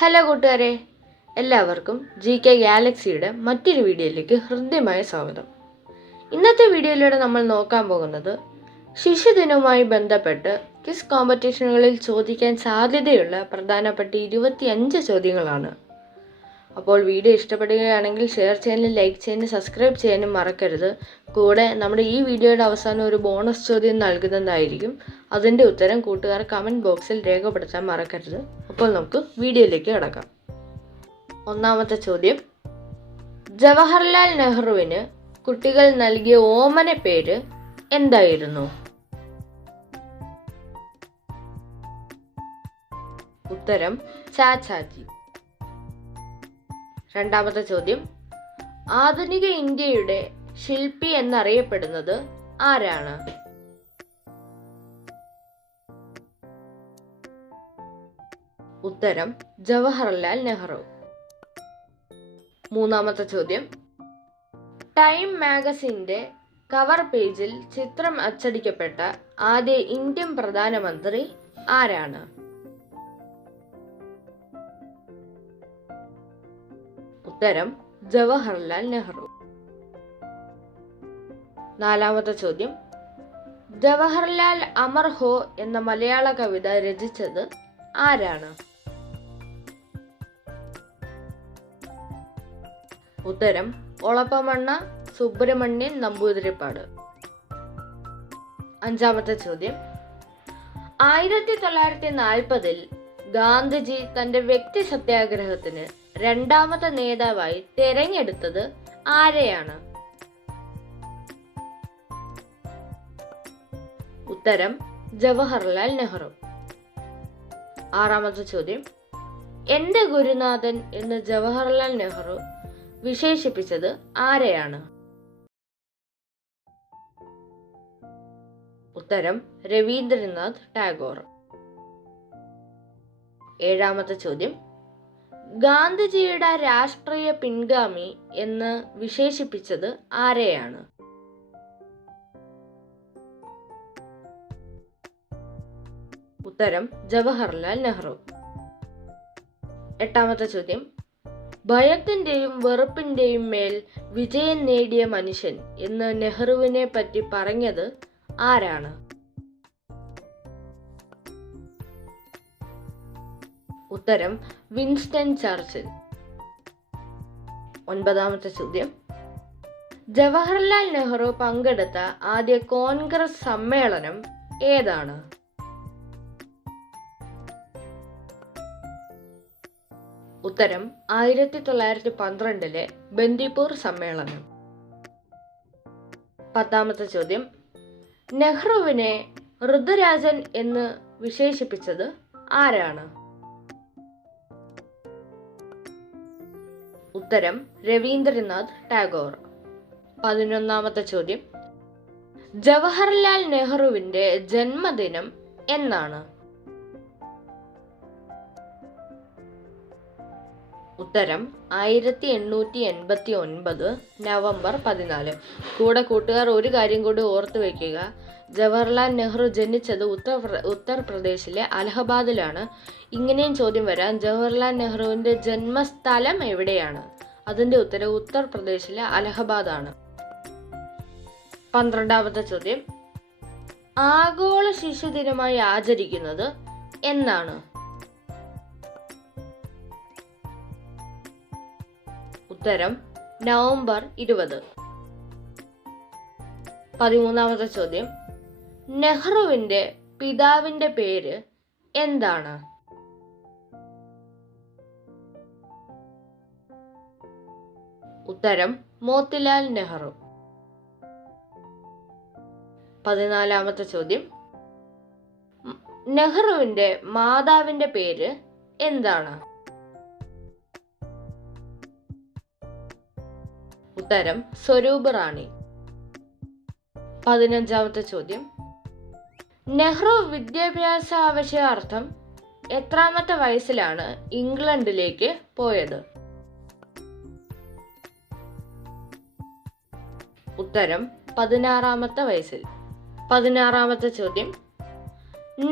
Hello കൂട്ടുകാരെ, എല്ലാവർക്കും GK ഗാലക്സിയുടെ മറ്റൊരു വീഡിയോയിലേക്ക് ഹൃദ്യമായ സ്വാഗതം. ഇന്നത്തെ വീഡിയോയിലൂടെ നമ്മൾ നോക്കാൻ പോകുന്നത് ശിശുദിനവുമായി ബന്ധപ്പെട്ട് ക്വിസ് കോമ്പറ്റീഷനുകളിൽ ചോദിക്കാൻ സാധ്യതയുള്ള പ്രധാനപ്പെട്ട 25 ചോദ്യങ്ങളാണ്. അപ്പോൾ വീഡിയോ ഇഷ്ടപ്പെടുകയാണെങ്കിൽ ഷെയർ ചെയ്യാനും ലൈക്ക് ചെയ്യാനും സബ്സ്ക്രൈബ് ചെയ്യാനും മറക്കരുത്. കൂടെ നമ്മുടെ ഈ വീഡിയോയുടെ അവസാനം ഒരു ബോണസ് ചോദ്യം നൽകുന്നതായിരിക്കും. അതിൻ്റെ ഉത്തരം കൂട്ടുകാർ കമൻറ്റ് ബോക്സിൽ രേഖപ്പെടുത്താൻ മറക്കരുത്. അപ്പോൾ നമുക്ക് വീഡിയോയിലേക്ക് കടക്കാം. ഒന്നാമത്തെ ചോദ്യം, ജവഹർലാൽ നെഹ്റുവിന് കുട്ടികൾ നൽകിയ ഓമന പേര് എന്തായിരുന്നു? ഉത്തരം ചാച്ചാജി. രണ്ടാമത്തെ ചോദ്യം, ആധുനിക ഇന്ത്യയുടെ ശില്പി എന്നറിയപ്പെടുന്നത് ആരാണ്? ഉത്തരം ജവഹർലാൽ നെഹ്റു. മൂന്നാമത്തെ ചോദ്യം, ടൈം മാഗസിന്റെ കവർ പേജിൽ ചിത്രം അച്ചടിക്കപ്പെട്ട ആദ്യ ഇന്ത്യൻ പ്രധാനമന്ത്രി ആരാണ്? ഉത്തരം ജവഹർലാൽ നെഹ്റു. നാലാമത്തെ ചോദ്യം, ജവഹർലാൽ അമർ ഹോ എന്ന മലയാള കവിത രചിച്ചത് ആരാണ്? ഉത്തരം ഒളപ്പമണ്ണ സുബ്രഹ്മണ്യൻ നമ്പൂതിരിപ്പാട്. അഞ്ചാമത്തെ ചോദ്യം, 1940 ഗാന്ധിജി തന്റെ വ്യക്തി സത്യാഗ്രഹത്തിന് രണ്ടാമത്തെ നേതാവായി തെരഞ്ഞെടുത്തത് ആരെയാണ്? ഉത്തരം ജവഹർലാൽ നെഹ്റു. ആറാമത്തെ ചോദ്യം, എന്റെ ഗുരുനാഥൻ എന്ന് ജവഹർലാൽ നെഹ്റു വിശേഷിപ്പിച്ചത് ആരെയാണ്? ഉത്തരം രവീന്ദ്രനാഥ് ടാഗോർ. ഏഴാമത്തെ ചോദ്യം, ഗാന്ധിജിയുടെ രാഷ്ട്രീയ പിൻഗാമി എന്ന് വിശേഷിപ്പിച്ചത് ആരെയാണ്? ഉത്തരം ജവഹർലാൽ നെഹ്റു. എട്ടാമത്തെ ചോദ്യം, ഭയത്തിന്റെയും വെറുപ്പിന്റെയും മേൽ വിജയം നേടിയ മനുഷ്യൻ എന്ന് നെഹ്റുവിനെ പറ്റി പറഞ്ഞത് ആരാണ്? ഉത്തരം വിൻസ്റ്റൺ ചർച്ചിൽ. ഒൻപതാമത്തെ ചോദ്യം, ജവഹർലാൽ നെഹ്റു പങ്കെടുത്ത ആദ്യ കോൺഗ്രസ് സമ്മേളനം ഏതാണ്? ഉത്തരം 1912 ബന്ദിപ്പൂർ സമ്മേളനം. പത്താമത്തെ ചോദ്യം, നെഹ്റുവിനെ ഋതുരാജൻ എന്ന് വിശേഷിപ്പിച്ചത് ആരാണ്? ഉത്തരം രവീന്ദ്രനാഥ് ടാഗോർ. 11ാമത്തെ ചോദ്യം, ജവഹർലാൽ നെഹ്റുവിന്റെ ജന്മദിനം എന്നാണ്? ഉത്തരം 1889 നവംബർ 14. കൂടെ കൂട്ടുകാർ ഒരു കാര്യം കൂടി ഓർത്തു വയ്ക്കുക, ജവഹർലാൽ നെഹ്റു ജനിച്ചത് ഉത്തർപ്രദേശിലെ അലഹബാദിലാണ്. ഇങ്ങനെയും ചോദ്യം വരാം, ജവഹർലാൽ നെഹ്റുവിന്റെ ജന്മസ്ഥലം എവിടെയാണ്? അതിന്റെ ഉത്തരം ഉത്തർപ്രദേശിലെ അലഹബാദാണ്. 12ാമത്തെ ചോദ്യം, ആഗോള ശിശുദിനമായി ആചരിക്കുന്നത് എന്നാണ്? ഉത്തരം നവംബർ 20. 13ാമത്തെ ചോദ്യം, നെഹ്റുവിന്റെ പിതാവിന്റെ പേര് എന്താണ്? ഉത്തരം മോത്തിലാൽ നെഹ്റു. 14ാമത്തെ ചോദ്യം, നെഹ്റുവിന്റെ മാതാവിന്റെ പേര് എന്താണ്? ഉത്തരം സ്വരൂപ് റാണി. 15ാമത്തെ ചോദ്യം, നെഹ്റു വിദ്യാഭ്യാസ ആവശ്യാർത്ഥം എത്രാമത്തെ വയസ്സിലാണ് ഇംഗ്ലണ്ടിലേക്ക് പോയത്? ഉത്തരം 16ാമത്തെ വയസ്സിൽ. 16ാമത്തെ ചോദ്യം,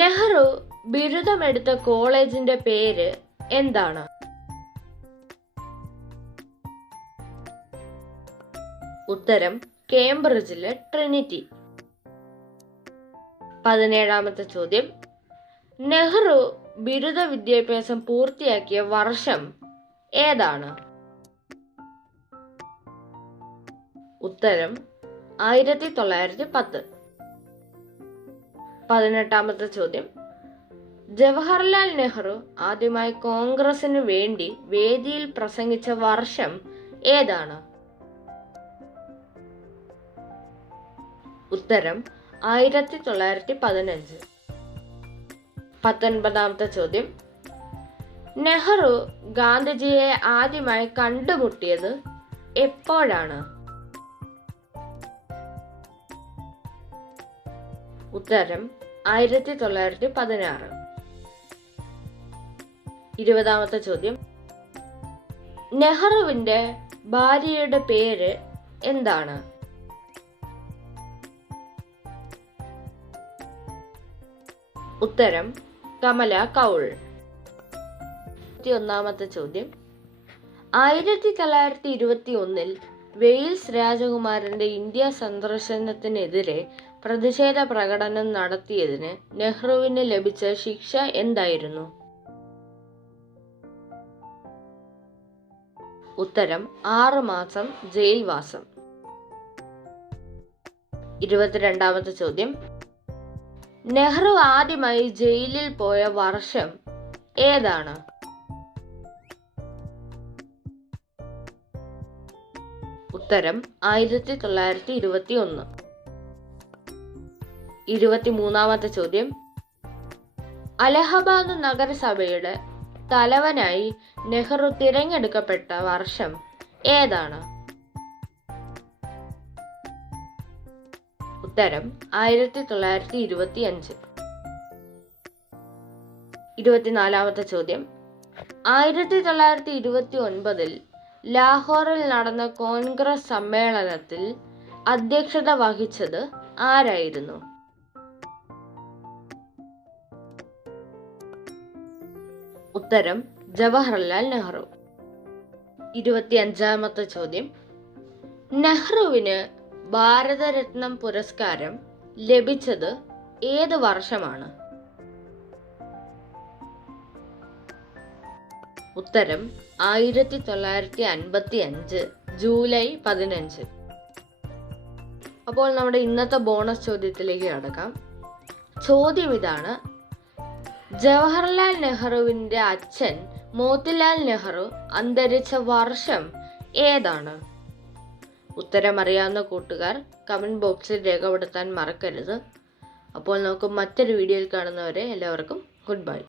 നെഹ്റു ബിരുദമെടുത്ത കോളേജിന്റെ പേര് എന്താണ്? ഉത്തരം കേംബ്രിഡ്ജിലെ ട്രിനിറ്റി. 17ാമത്തെ ചോദ്യം, നെഹ്റു ബിരുദ വിദ്യാഭ്യാസം പൂർത്തിയാക്കിയ വർഷം ഏതാണ്? ഉത്തരം 1910. 18ാമത്തെ ചോദ്യം, ജവഹർലാൽ നെഹ്റു ആദ്യമായി കോൺഗ്രസിനു വേണ്ടി വേദിയിൽ പ്രസംഗിച്ച വർഷം ഏതാണ്? ഉത്തരം 1915. 19ാമത്തെ ചോദ്യം, നെഹ്റു ഗാന്ധിജിയെ ആദ്യമായി കണ്ടുമുട്ടിയത് എപ്പോഴാണ്? ഉത്തരം 1916. 20ാമത്തെ ചോദ്യം, നെഹ്റുവിന്റെ ഭാര്യയുടെ പേര് എന്താണ്? ഉത്തരം കമല കൗൾ. 21ാമത്തെ ചോദ്യം, 1921 വെയിൽസ് രാജകുമാരന്റെ ഇന്ത്യ സന്ദർശനത്തിനെതിരെ പ്രതിഷേധ പ്രകടനം നടത്തിയതിന് നെഹ്റുവിന് ലഭിച്ച ശിക്ഷ എന്തായിരുന്നു? ഉത്തരം 6 മാസം ജയിൽവാസം. 22ാമത്തെ ചോദ്യം, നെഹ്റു ആദ്യമായി ജയിലിൽ പോയ വർഷം ഏതാണ്? ഉത്തരം 1921. 23ാമത്തെ ചോദ്യം, അലഹബാദ് നഗരസഭയുടെ തലവനായി നെഹ്റു തിരഞ്ഞെടുക്കപ്പെട്ട വർഷം ഏതാണ്? ഉത്തരം 1925. 24ാമത്തെ ചോദ്യം, 1929 ലാഹോറിൽ നടന്ന കോൺഗ്രസ് സമ്മേളനത്തിൽ അധ്യക്ഷത വഹിച്ചത് ആരായിരുന്നു? ഉത്തരം ജവഹർലാൽ നെഹ്റു. 25ാമത്തെ ചോദ്യം, നെഹ്റുവിന് ഭാരതരത്നം പുരസ്കാരം ലഭിച്ചത് ഏത് വർഷമാണ്? ഉത്തരം 1955 ജൂലൈ 15. അപ്പോൾ നമ്മുടെ ഇന്നത്തെ ബോണസ് ചോദ്യത്തിലേക്ക് കടക്കാം. ചോദ്യം ഇതാണ്, ജവഹർലാൽ നെഹ്റുവിന്റെ അച്ഛൻ മോത്തിലാൽ നെഹ്റു അന്തരിച്ച വർഷം ഏതാണ്? ഉത്തരം അറിയാവുന്ന കൂട്ടുകാർ കമന്റ് ബോക്സിൽ രേഖപ്പെടുത്താൻ മറക്കരുത്. അപ്പോൾ നമുക്ക് മറ്റൊരു വീഡിയോയിൽ കാണുന്നവരെ എല്ലാവർക്കും ഗുഡ് ബൈ.